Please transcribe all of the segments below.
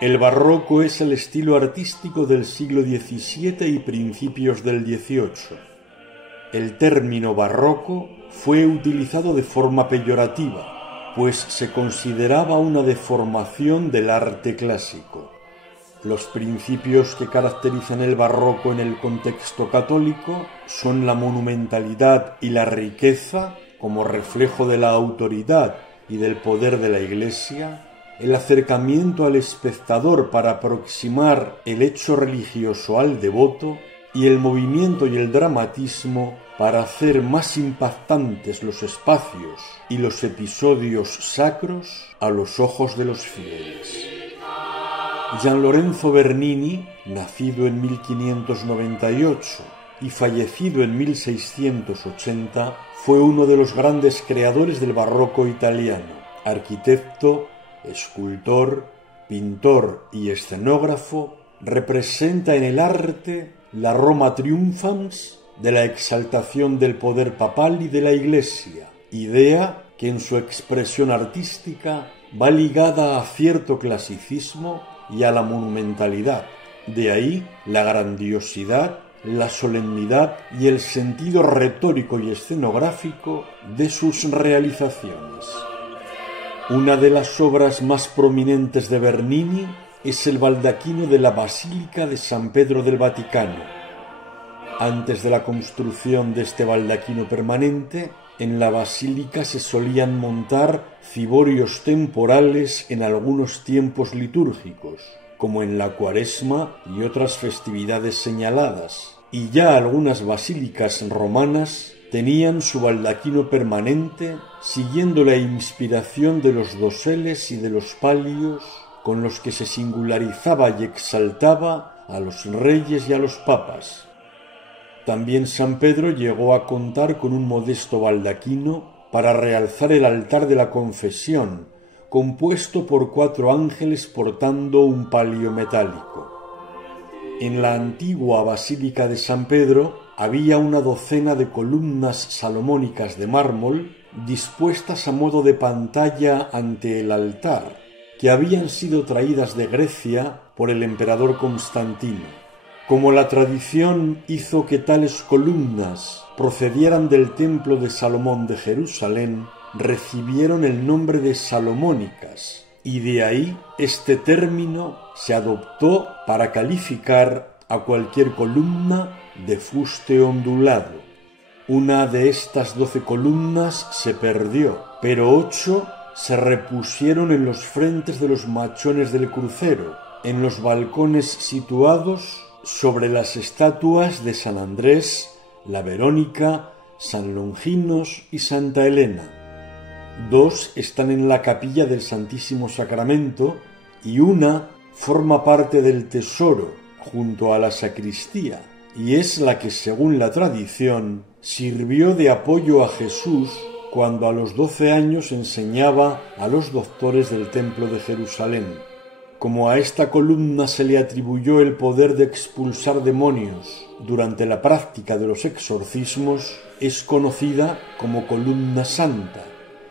El barroco es el estilo artístico del siglo XVII y principios del XVIII. El término barroco fue utilizado de forma peyorativa, pues se consideraba una deformación del arte clásico. Los principios que caracterizan el barroco en el contexto católico son la monumentalidad y la riqueza como reflejo de la autoridad y del poder de la Iglesia, el acercamiento al espectador para aproximar el hecho religioso al devoto y el movimiento y el dramatismo para hacer más impactantes los espacios y los episodios sacros a los ojos de los fieles. Gian Lorenzo Bernini, nacido en 1598 y fallecido en 1680, fue uno de los grandes creadores del barroco italiano, arquitecto, escultor, pintor y escenógrafo. Representa en el arte la Roma triunfans de la exaltación del poder papal y de la Iglesia, idea que en su expresión artística va ligada a cierto clasicismo y a la monumentalidad. De ahí la grandiosidad, la solemnidad y el sentido retórico y escenográfico de sus realizaciones. Una de las obras más prominentes de Bernini es el baldaquino de la Basílica de San Pedro del Vaticano. Antes de la construcción de este baldaquino permanente, en la basílica se solían montar ciborios temporales en algunos tiempos litúrgicos, como en la Cuaresma y otras festividades señaladas, y ya algunas basílicas romanas tenían su baldaquino permanente siguiendo la inspiración de los doseles y de los palios con los que se singularizaba y exaltaba a los reyes y a los papas. También San Pedro llegó a contar con un modesto baldaquino para realzar el altar de la confesión, compuesto por 4 ángeles portando un palio metálico. En la antigua Basílica de San Pedro había una docena de columnas salomónicas de mármol dispuestas a modo de pantalla ante el altar, que habían sido traídas de Grecia por el emperador Constantino. Como la tradición hizo que tales columnas procedieran del templo de Salomón de Jerusalén, recibieron el nombre de salomónicas, y de ahí este término se adoptó para calificar a cualquier columna de fuste ondulado. Una de estas 12 columnas se perdió, pero 8 se repusieron en los frentes de los machones del crucero, en los balcones situados sobre las estatuas de San Andrés, la Verónica, San Longinos y Santa Elena. 2 están en la capilla del Santísimo Sacramento y una forma parte del tesoro junto a la sacristía, y es la que, según la tradición, sirvió de apoyo a Jesús cuando a los 12 años enseñaba a los doctores del Templo de Jerusalén. Como a esta columna se le atribuyó el poder de expulsar demonios durante la práctica de los exorcismos, es conocida como columna santa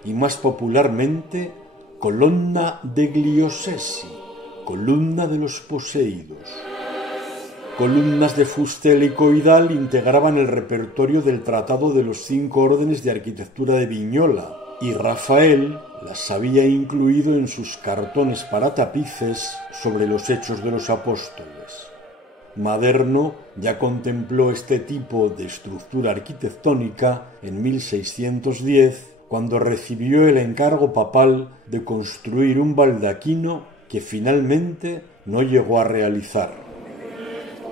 y más popularmente colonna degli ossessi, columna de los poseídos. Columnas de fuste helicoidal integraban el repertorio del Tratado de los 5 órdenes de arquitectura de Vignola, y Rafael las había incluido en sus cartones para tapices sobre los Hechos de los Apóstoles. Maderno ya contempló este tipo de estructura arquitectónica en 1610, cuando recibió el encargo papal de construir un baldaquino que finalmente no llegó a realizar.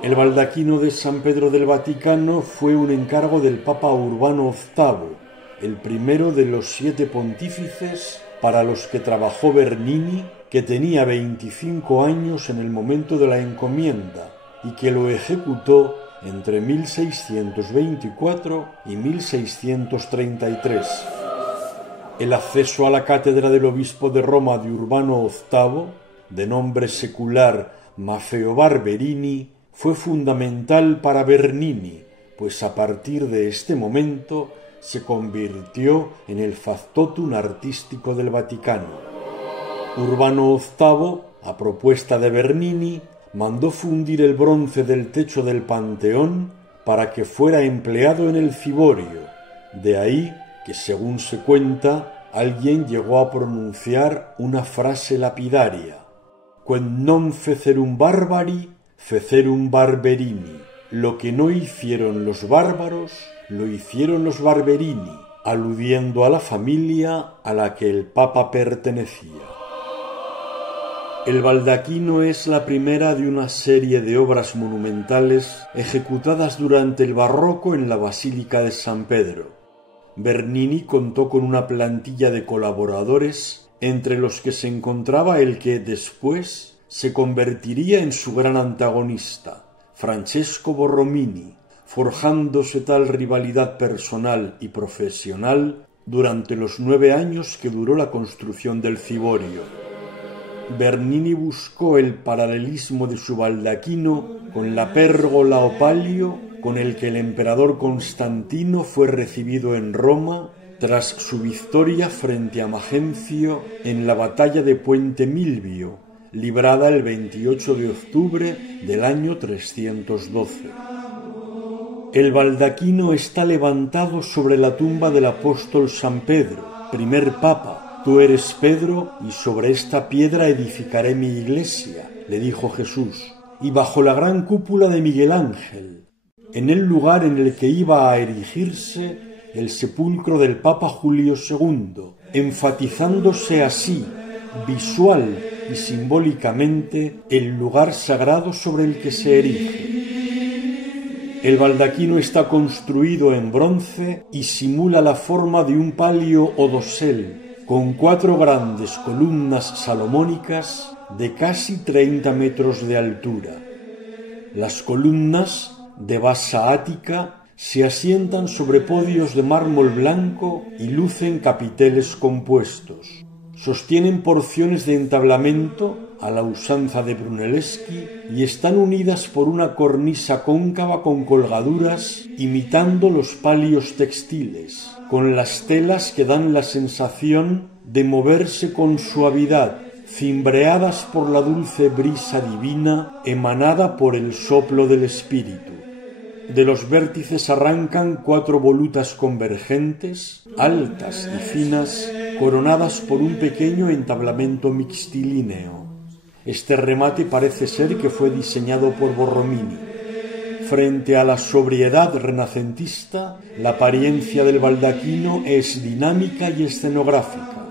El baldaquino de San Pedro del Vaticano fue un encargo del Papa Urbano VIII, el primero de los 7 pontífices para los que trabajó Bernini, que tenía 25 años en el momento de la encomienda y que lo ejecutó entre 1624 y 1633. El acceso a la cátedra del obispo de Roma de Urbano VIII, de nombre secular Maffeo Barberini, fue fundamental para Bernini, pues a partir de este momento se convirtió en el factotum artístico del Vaticano. Urbano VIII a propuesta de Bernini, mandó fundir el bronce del techo del Panteón para que fuera empleado en el ciborio. De ahí que, según se cuenta, alguien llegó a pronunciar una frase lapidaria: «Quem non fecerum barbari, fecerum barberini». Lo que no hicieron los bárbaros, lo hicieron los Barberini, aludiendo a la familia a la que el Papa pertenecía. El baldaquino es la primera de una serie de obras monumentales ejecutadas durante el Barroco en la Basílica de San Pedro. Bernini contó con una plantilla de colaboradores, entre los que se encontraba el que después se convertiría en su gran antagonista, Francesco Borromini, forjándose tal rivalidad personal y profesional durante los 9 años que duró la construcción del ciborio. Bernini buscó el paralelismo de su baldaquino con la pérgola o palio con el que el emperador Constantino fue recibido en Roma tras su victoria frente a Magencio en la batalla de Puente Milvio, librada el 28 de octubre del año 312. El baldaquino está levantado sobre la tumba del apóstol San Pedro, primer papa. Tú eres Pedro, y sobre esta piedra edificaré mi iglesia, le dijo Jesús, y bajo la gran cúpula de Miguel Ángel, en el lugar en el que iba a erigirse el sepulcro del Papa Julio II, enfatizándose así, visual y simbólicamente, el lugar sagrado sobre el que se erige. El baldaquino está construido en bronce y simula la forma de un palio o dosel, con 4 grandes columnas salomónicas de casi 30 metros de altura. Las columnas, de base ática, se asientan sobre podios de mármol blanco y lucen capiteles compuestos. Sostienen porciones de entablamento a la usanza de Brunelleschi y están unidas por una cornisa cóncava con colgaduras imitando los palios textiles, con las telas que dan la sensación de moverse con suavidad, cimbreadas por la dulce brisa divina emanada por el soplo del Espíritu. De los vértices arrancan 4 volutas convergentes, altas y finas, coronadas por un pequeño entablamento mixtilíneo. Este remate parece ser que fue diseñado por Borromini. Frente a la sobriedad renacentista, la apariencia del baldaquino es dinámica y escenográfica.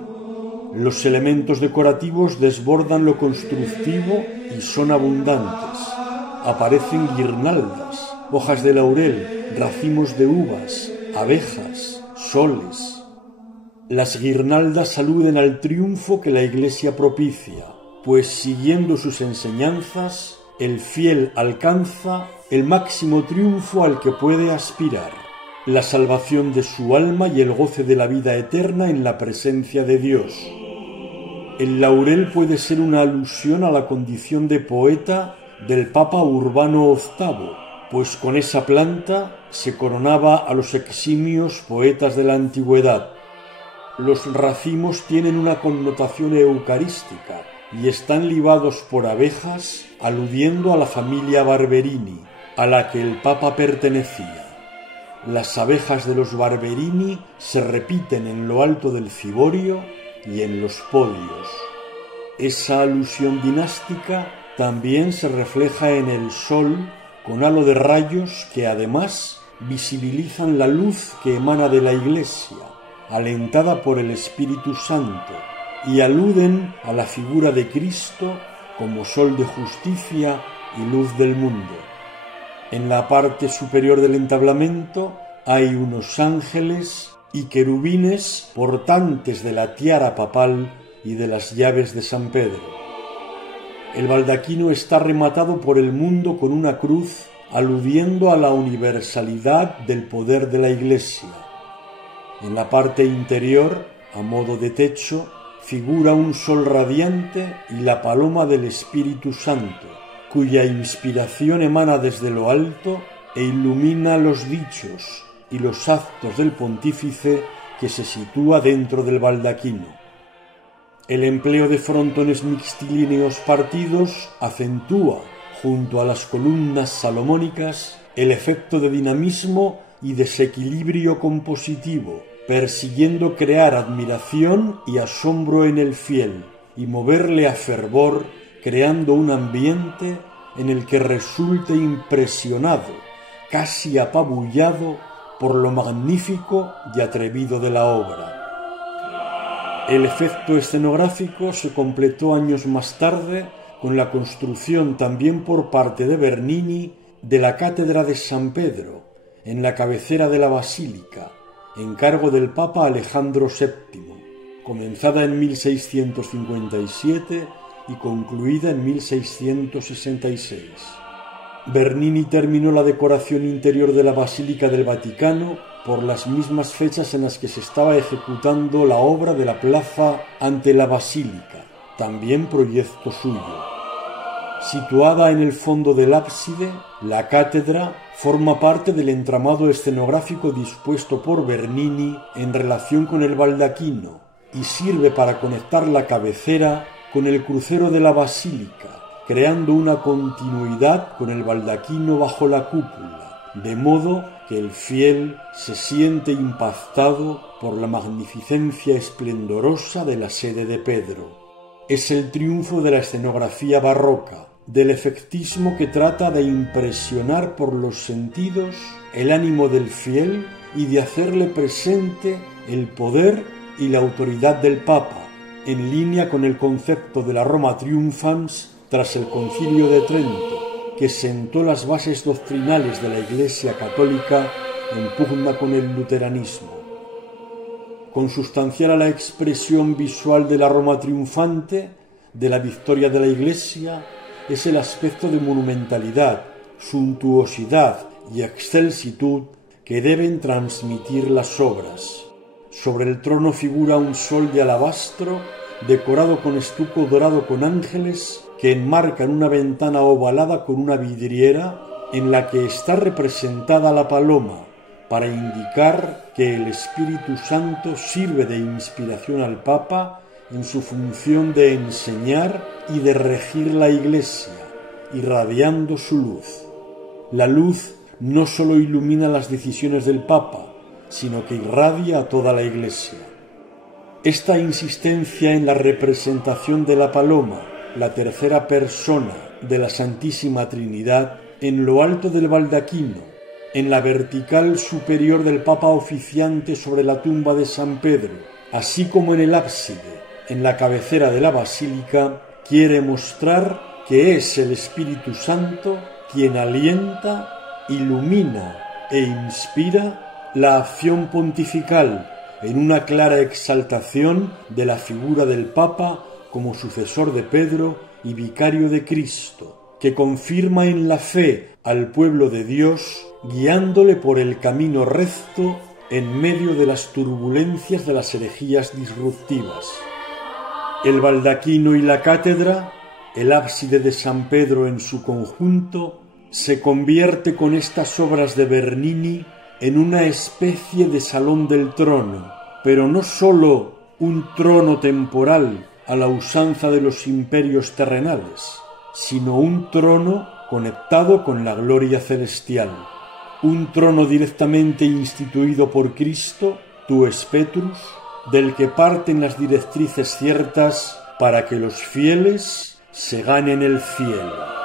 Los elementos decorativos desbordan lo constructivo y son abundantes. Aparecen guirnaldas, hojas de laurel, racimos de uvas, abejas, soles. Las guirnaldas aluden al triunfo que la Iglesia propicia, pues siguiendo sus enseñanzas, el fiel alcanza el máximo triunfo al que puede aspirar, la salvación de su alma y el goce de la vida eterna en la presencia de Dios. El laurel puede ser una alusión a la condición de poeta del Papa Urbano VIII, pues con esa planta se coronaba a los eximios poetas de la antigüedad. Los racimos tienen una connotación eucarística y están libados por abejas, aludiendo a la familia Barberini, a la que el Papa pertenecía. Las abejas de los Barberini se repiten en lo alto del ciborio y en los podios. Esa alusión dinástica también se refleja en el sol con halo de rayos que además visibilizan la luz que emana de la Iglesia, alentada por el Espíritu Santo, y aluden a la figura de Cristo como sol de justicia y luz del mundo. En la parte superior del entablamento hay unos ángeles y querubines portantes de la tiara papal y de las llaves de San Pedro. El baldaquino está rematado por el mundo con una cruz aludiendo a la universalidad del poder de la Iglesia. En la parte interior, a modo de techo, figura un sol radiante y la paloma del Espíritu Santo, cuya inspiración emana desde lo alto e ilumina los dichos y los actos del pontífice que se sitúa dentro del baldaquino. El empleo de frontones mixtilíneos partidos acentúa, junto a las columnas salomónicas, el efecto de dinamismo y desequilibrio compositivo, persiguiendo crear admiración y asombro en el fiel y moverle a fervor, creando un ambiente en el que resulte impresionado, casi apabullado por lo magnífico y atrevido de la obra. El efecto escenográfico se completó años más tarde con la construcción también por parte de Bernini de la Cátedra de San Pedro, en la cabecera de la basílica, encargo del Papa Alejandro VII, comenzada en 1657 y concluida en 1666. Bernini terminó la decoración interior de la Basílica del Vaticano por las mismas fechas en las que se estaba ejecutando la obra de la plaza ante la Basílica, también proyecto suyo. Situada en el fondo del ábside, la cátedra forma parte del entramado escenográfico dispuesto por Bernini en relación con el baldaquino y sirve para conectar la cabecera con el crucero de la basílica, creando una continuidad con el baldaquino bajo la cúpula, de modo que el fiel se siente impactado por la magnificencia esplendorosa de la sede de Pedro. Es el triunfo de la escenografía barroca, del efectismo que trata de impresionar por los sentidos el ánimo del fiel y de hacerle presente el poder y la autoridad del Papa, en línea con el concepto de la Roma Triumphans tras el Concilio de Trento, que sentó las bases doctrinales de la Iglesia católica en pugna con el luteranismo. Consustancial a la expresión visual de la Roma triunfante, de la victoria de la Iglesia, es el aspecto de monumentalidad, suntuosidad y excelsitud que deben transmitir las obras. Sobre el trono figura un sol de alabastro decorado con estuco dorado con ángeles que enmarcan una ventana ovalada con una vidriera en la que está representada la paloma, para indicar que el Espíritu Santo sirve de inspiración al Papa en su función de enseñar y de regir la Iglesia, irradiando su luz. La luz no sólo ilumina las decisiones del Papa, sino que irradia a toda la Iglesia. Esta insistencia en la representación de la paloma, la tercera persona de la Santísima Trinidad, en lo alto del baldaquino, en la vertical superior del Papa oficiante sobre la tumba de San Pedro, así como en el ábside, en la cabecera de la basílica, quiere mostrar que es el Espíritu Santo quien alienta, ilumina e inspira la acción pontifical en una clara exaltación de la figura del Papa como sucesor de Pedro y vicario de Cristo, que confirma en la fe al pueblo de Dios, guiándole por el camino recto en medio de las turbulencias de las herejías disruptivas. El baldaquino y la cátedra, el ábside de San Pedro en su conjunto, se convierte con estas obras de Bernini en una especie de salón del trono, pero no sólo un trono temporal a la usanza de los imperios terrenales, sino un trono conectado con la gloria celestial, un trono directamente instituido por Cristo, tu Petrus, del que parten las directrices ciertas para que los fieles se ganen el cielo.